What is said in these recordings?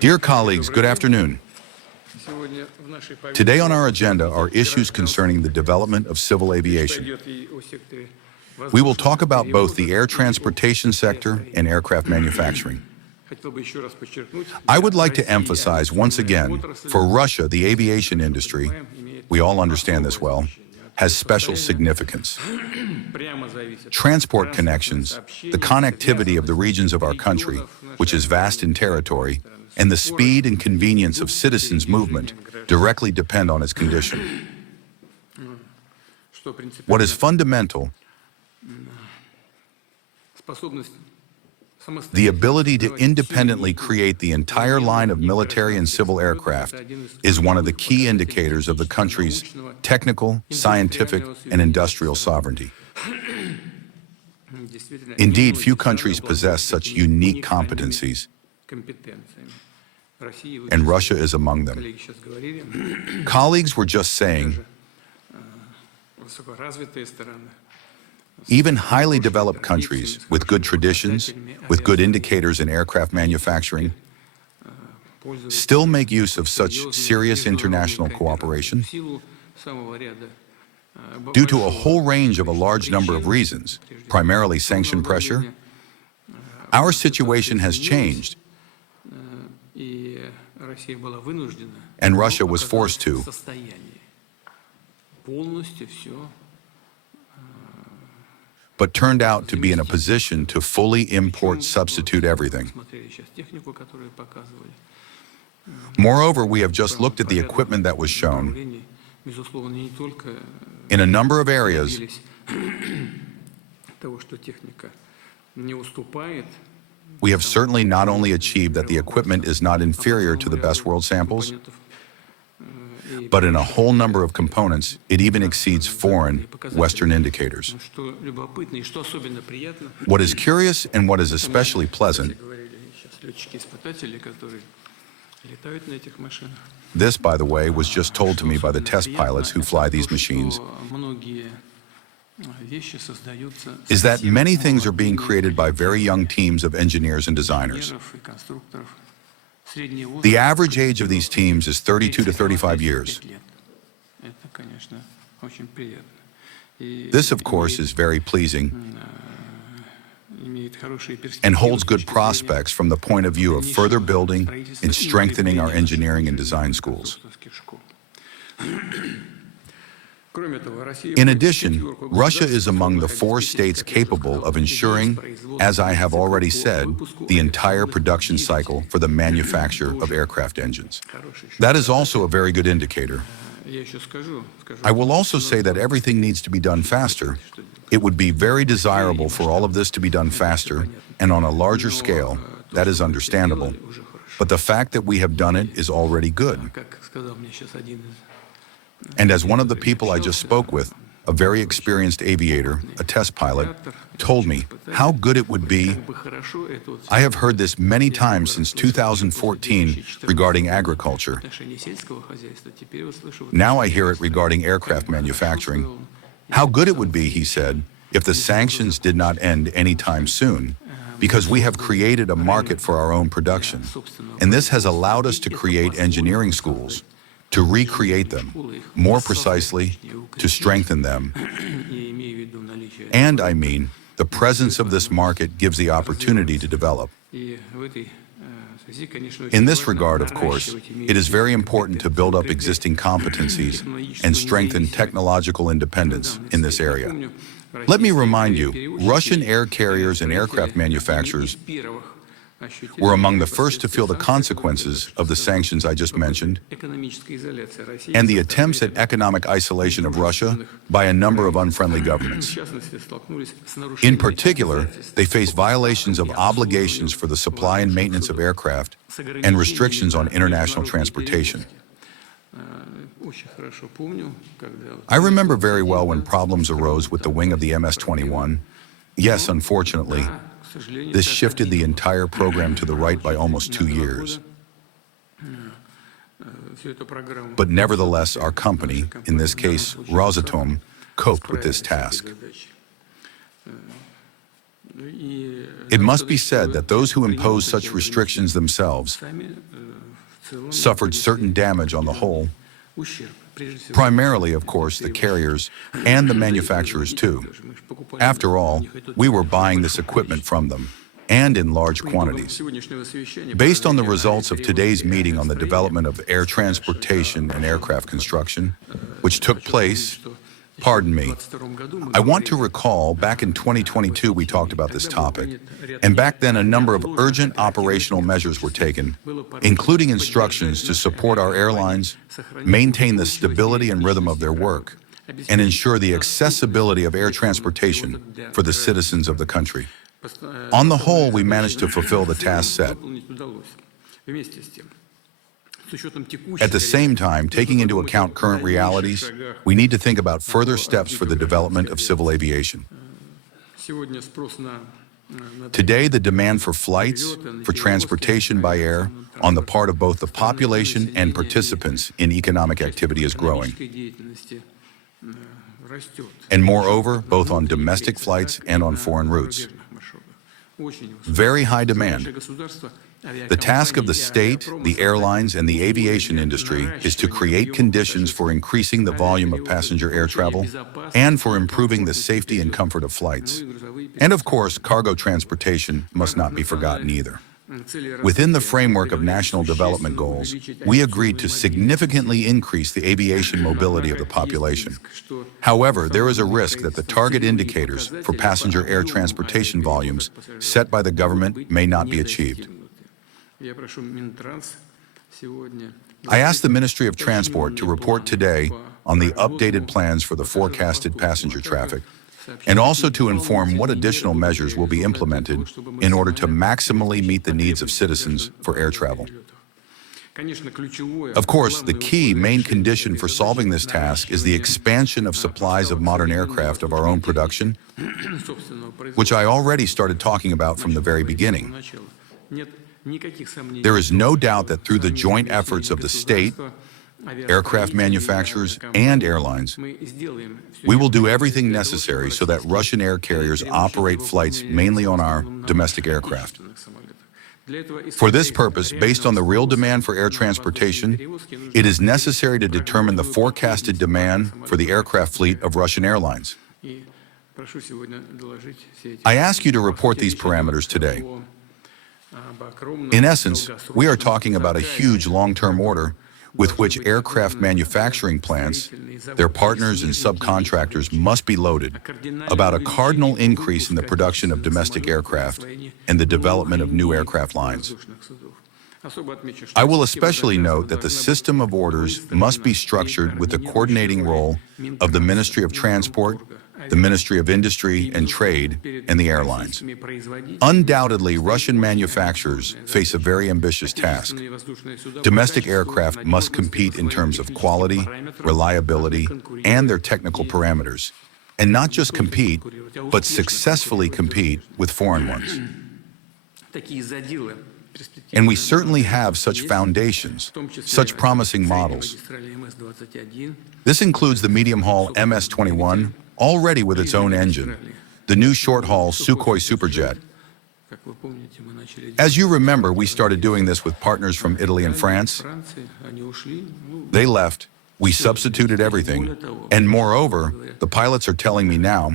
Dear colleagues, good afternoon. Today on our agenda are issues concerning the development of civil aviation. We will talk about both the air transportation sector and aircraft manufacturing. I would like to emphasize once again, for Russia, the aviation industry, we all understand this well, has special significance. Transport connections, the connectivity of the regions of our country, which is vast in territory, and the speed and convenience of citizens' movement directly depend on its condition. What is fundamental, the ability to independently create the entire line of military and civil aircraft is one of the key indicators of the country's technical, scientific, and industrial sovereignty. Indeed, few countries possess such unique competencies, and Russia is among them. Colleagues were just saying, even highly developed countries with good traditions, with good indicators in aircraft manufacturing, still make use of such serious international cooperation due to a whole range of a large number of reasons, primarily sanction pressure. Our situation has changed, and Russia was forced to but turned out to be in a position to fully import substitute everything. Moreover, we have just looked at the equipment that was shown. In a number of areas, we have certainly not only achieved that the equipment is not inferior to the best world samples, but in a whole number of components, it even exceeds foreign, Western indicators. What is curious and what is especially pleasant, this, by the way, was just told to me by the test pilots who fly these machines, is that many things are being created by very young teams of engineers and designers. The average age of these teams is 32 to 35 years. This, of course, is very pleasing and holds good prospects from the point of view of further building and strengthening our engineering and design schools. In addition, Russia is among the 4 states capable of ensuring, as I have already said, the entire production cycle for the manufacture of aircraft engines. That is also a very good indicator. I will also say that everything needs to be done faster. It would be very desirable for all of this to be done faster and on a larger scale. That is understandable. But the fact that we have done it is already good. And as one of the people I just spoke with, a very experienced aviator, a test pilot, told me how good it would be. I have heard this many times since 2014 regarding agriculture. Now I hear it regarding aircraft manufacturing. How good it would be, he said, if the sanctions did not end anytime soon, because we have created a market for our own production. And this has allowed us to create engineering schools, to recreate them, more precisely, to strengthen them. And I mean, the presence of this market gives the opportunity to develop. In this regard, of course, it is very important to build up existing competencies and strengthen technological independence in this area. Let me remind you, Russian air carriers and aircraft manufacturers were among the first to feel the consequences of the sanctions I just mentioned and the attempts at economic isolation of Russia by a number of unfriendly governments. In particular, they face violations of obligations for the supply and maintenance of aircraft and restrictions on international transportation. I remember very well when problems arose with the wing of the MS-21. Yes, unfortunately, this shifted the entire program to the right by almost 2 years. But nevertheless, our company, in this case, Rosatom, coped with this task. It must be said that those who impose such restrictions themselves suffered certain damage on the whole, primarily, of course, the carriers and the manufacturers too. After all, we were buying this equipment from them, and in large quantities. Based on the results of today's meeting on the development of air transportation and aircraft construction, which took place, pardon me, I want to recall back in 2022 we talked about this topic, and back then a number of urgent operational measures were taken, including instructions to support our airlines, maintain the stability and rhythm of their work, and ensure the accessibility of air transportation for the citizens of the country. On the whole, we managed to fulfill the task set. At the same time, taking into account current realities, we need to think about further steps for the development of civil aviation. Today, the demand for flights, for transportation by air, on the part of both the population and participants in economic activity is growing. And moreover, both on domestic flights and on foreign routes. Very high demand. The task of the state, the airlines, and the aviation industry is to create conditions for increasing the volume of passenger air travel and for improving the safety and comfort of flights. And of course, cargo transportation must not be forgotten either. Within the framework of national development goals, we agreed to significantly increase the aviation mobility of the population. However, there is a risk that the target indicators for passenger air transportation volumes set by the government may not be achieved. I asked the Ministry of Transport to report today on the updated plans for the forecasted passenger traffic, and also to inform what additional measures will be implemented in order to maximally meet the needs of citizens for air travel. Of course, the key main condition for solving this task is the expansion of supplies of modern aircraft of our own production, which I already started talking about from the very beginning. There is no doubt that through the joint efforts of the state, aircraft manufacturers, and airlines, we will do everything necessary so that Russian air carriers operate flights mainly on our domestic aircraft. For this purpose, based on the real demand for air transportation, it is necessary to determine the forecasted demand for the aircraft fleet of Russian airlines. I ask you to report these parameters today. In essence, we are talking about a huge long-term order with which aircraft manufacturing plants, their partners and subcontractors must be loaded, about a cardinal increase in the production of domestic aircraft and the development of new aircraft lines. I will especially note that the system of orders must be structured with the coordinating role of the Ministry of Transport, the Ministry of Industry and Trade, and the airlines. Undoubtedly, Russian manufacturers face a very ambitious task. Domestic aircraft must compete in terms of quality, reliability, and their technical parameters, and not just compete, but successfully compete with foreign ones. And we certainly have such foundations, such promising models. This includes the medium-haul MS-21, already with its own engine, the new short-haul Sukhoi Superjet. As you remember, we started doing this with partners from Italy and France. They left, we substituted everything, and moreover, the pilots are telling me now,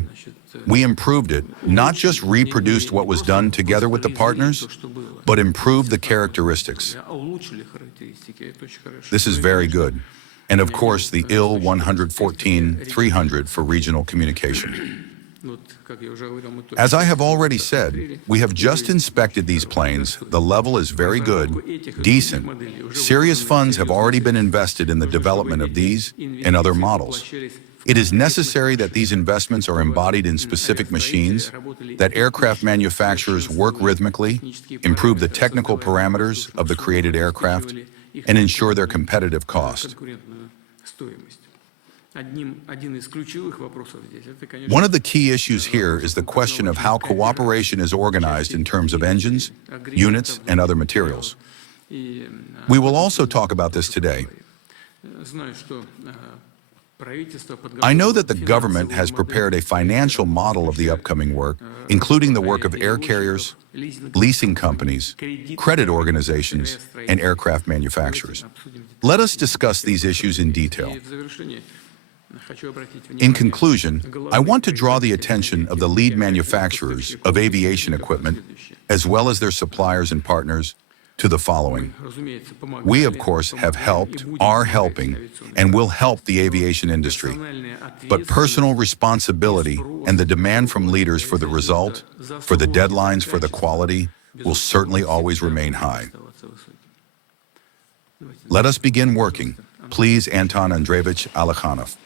we improved it, not just reproduced what was done together with the partners, but improved the characteristics. This is very good. And of course, the IL-114-300 for regional communication. As I have already said, we have just inspected these planes. The level is very good, decent. Serious funds have already been invested in the development of these and other models. It is necessary that these investments are embodied in specific machines, that aircraft manufacturers work rhythmically, improve the technical parameters of the created aircraft, and ensure their competitive cost. One of the key issues here is the question of how cooperation is organized in terms of engines, units, and other materials. We will also talk about this today. I know that the government has prepared a financial model of the upcoming work, including the work of air carriers, leasing companies, credit organizations, and aircraft manufacturers. Let us discuss these issues in detail. In conclusion, I want to draw the attention of the lead manufacturers of aviation equipment, as well as their suppliers and partners, to the following. We, of course, have helped, are helping, and will help the aviation industry. But personal responsibility and the demand from leaders for the result, for the deadlines, for the quality, will certainly always remain high. Let us begin working. Please, Anton Andreevich Alekhanov.